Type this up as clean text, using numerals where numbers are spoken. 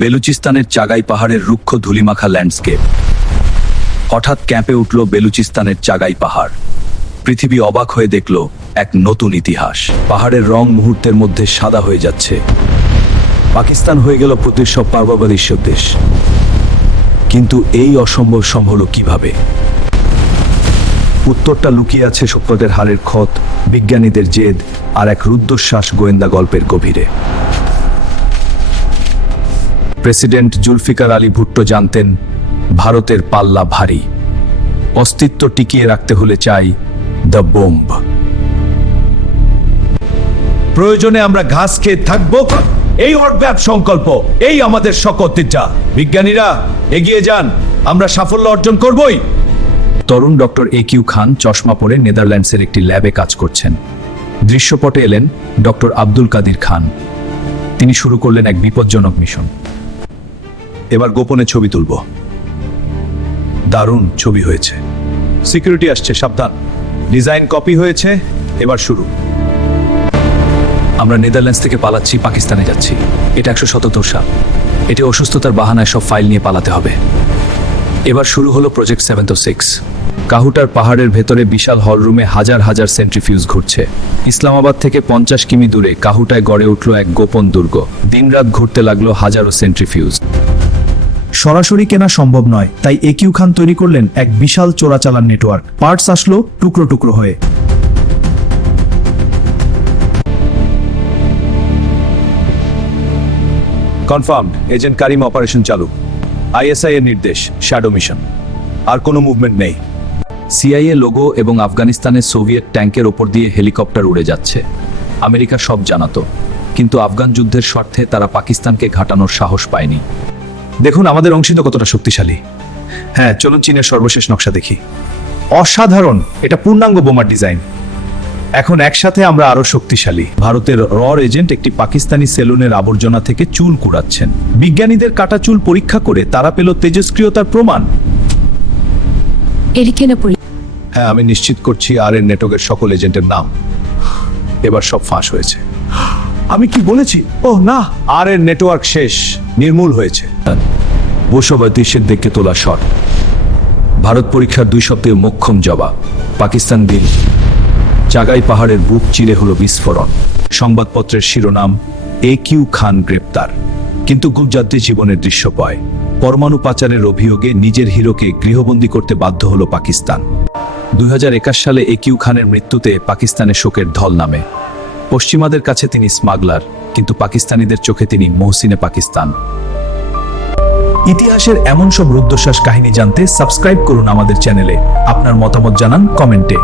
বেলুচিস্তানের চাগাই পাহাড়ের রুক্ষ ধুলিমাখা ল্যান্ডস্কেপ। হঠাৎ ক্যাঁপে উঠল বেলুচিস্তানের চাগাই পাহাড়। পৃথিবী অবাক হয়ে দেখল এক নতুন ইতিহাস। পাহাড়ের রং মুহূর্তের মধ্যে সাদা হয়ে যাচ্ছে। পাকিস্তান হয়ে গেল পৃথিবীর সব পার্বত্য দেশ। কিন্তু এই অসম্ভব সম্ভব হলো কিভাবে? উত্তরটা লুকিয়ে আছে সভ্যতার হাড়ের ক্ষত, বিজ্ঞানীদের জেদ আর এক রুদ্ধশ্বাস গোয়েন্দা গল্পের গভীরে। প্রেসিডেন্ট জুলফিকার আলী ভুট্টো জানতেন, ভারতের পাল্লা ভারী। অস্তিত্ব টিকিয়ে রাখতে হলে চাই দ্য বোম্ব। প্রয়োজনে আমরা ঘাস খেয়ে থাকবো, এই অর্ব্যাপ সংকল্প, এই আমাদের শকতিটা। বিজ্ঞানীরা এগিয়ে যান, আমরা সাফল্য অর্জন করবই। তরুণ ডক্টর একিউ খান চশমা পরে নেদারল্যান্ডসের একটি ল্যাবে কাজ করছেন। দৃশ্যপটে এলেন ডক্টর আব্দুল কাদির খান। তিনি শুরু করলেন এক বিপজ্জনক মিশন। এবার গোপনে ছবি তুলব। দারুণ ছবি হয়েছে। সিকিউরিটি আসছে, সাবধান। ডিজাইন কপি হয়েছে, এবার শুরু। আমরা নেদারল্যান্ডস থেকে পালাচ্ছি, পাকিস্তানে যাচ্ছি। এটা 177 সাল। এটি অসুস্থতার বাহানায় সব ফাইল নিয়ে পালাতে হবে। এবার শুরু হলো প্রজেক্ট 706। কাহুটার পাহাড়ের ভেতরে বিশাল হলরুমে হাজার হাজার সেন্ট্রিফিউজ ঘুরছে। ইসলামাবাদ থেকে 50 কিমি দূরে কাহুটায় গড়ে উঠল এক গোপন দুর্গ। দিনরাত ঘুরতে লাগলো হাজারো সেন্ট্রিফিউজ। সরাসরি কেনা সম্ভব নয়, তাই একিউ খান তৈরি করলেন এক বিশাল চোরাচালান নেটওয়ার্ক। পার্টস আসলো টুকরো টুকরো হয়ে। কনফার্মড, এজেন্ট কারিম অপারেশন চালু। আইএসআই এর নির্দেশ, শ্যাডো মিশন। আর কোনো মুভমেন্ট নেই। সিআইএ লোগো এবং আফগানিস্তানের সোভিয়েত ট্যাঙ্কের ওপর দিয়ে হেলিকপ্টার উড়ে যাচ্ছে। আমেরিকা সব জানাতো, কিন্তু আফগান যুদ্ধের স্বার্থে তারা পাকিস্তানকে ঘাটানোর সাহস পায়নি। দেখুন আমাদের অংশীদার কতটা শক্তিশালী। হ্যাঁ, চলুন চীনের সর্বশেষ নকশা দেখি। অসাধারণ, এটা পূর্ণাঙ্গ বোমার ডিজাইন। এখন একসাথে আমরা আরো শক্তিশালী। ভারতের এজেন্ট একটি পাকিস্তানি সেলুনের আবর্জনা থেকে চুল কুড়াচ্ছেন। বিজ্ঞানীদের কাটা চুল পরীক্ষা করে তারা পেল তেজস্ক্রিয়তার প্রমাণ। হ্যাঁ, আমি নিশ্চিত করছি আর এর নেটওয়ার্কের সকল এজেন্টের নাম। এবার সব ফাঁস হয়েছে। আমি কি বলেছি? ওহ না, আর এর নেটওয়ার্ক শেষ, নির্মূল হয়েছে। বৈশ্বদেশের দেখে তোলা শট। ভারত পরীক্ষার 2 সপ্তাহে মোক্ষম জবাব। পাকিস্তান দিল। চাগাই পাহাড়ের বুক চিরে হলো বিস্ফোরণ। সংবাদপত্রের শিরোনাম, একিউ খান গ্রেপ্তার। কিন্তু গুজরাটি জীবনের দৃশ্য পায়। পরমাণু পাচারের অভিযোগে নিজের হিরোকে গৃহবন্দী করতে বাধ্য হলো পাকিস্তান। 2021 সালে একিউ খানের মৃত্যুতে পাকিস্তানে শোকের ঢল নামে। পশ্চিমাদের কাছে তিনি স্মাগলার, কিন্তু পাকিস্তানিদের চোখে তিনি মহসিনে পাকিস্তান। ইতিহাসের এমন সব রুদ্ধশ্বাস কাহিনী জানতে সাবস্ক্রাইব করুন আমাদের চ্যানেলে। আপনার মতামত জানান কমেন্টে।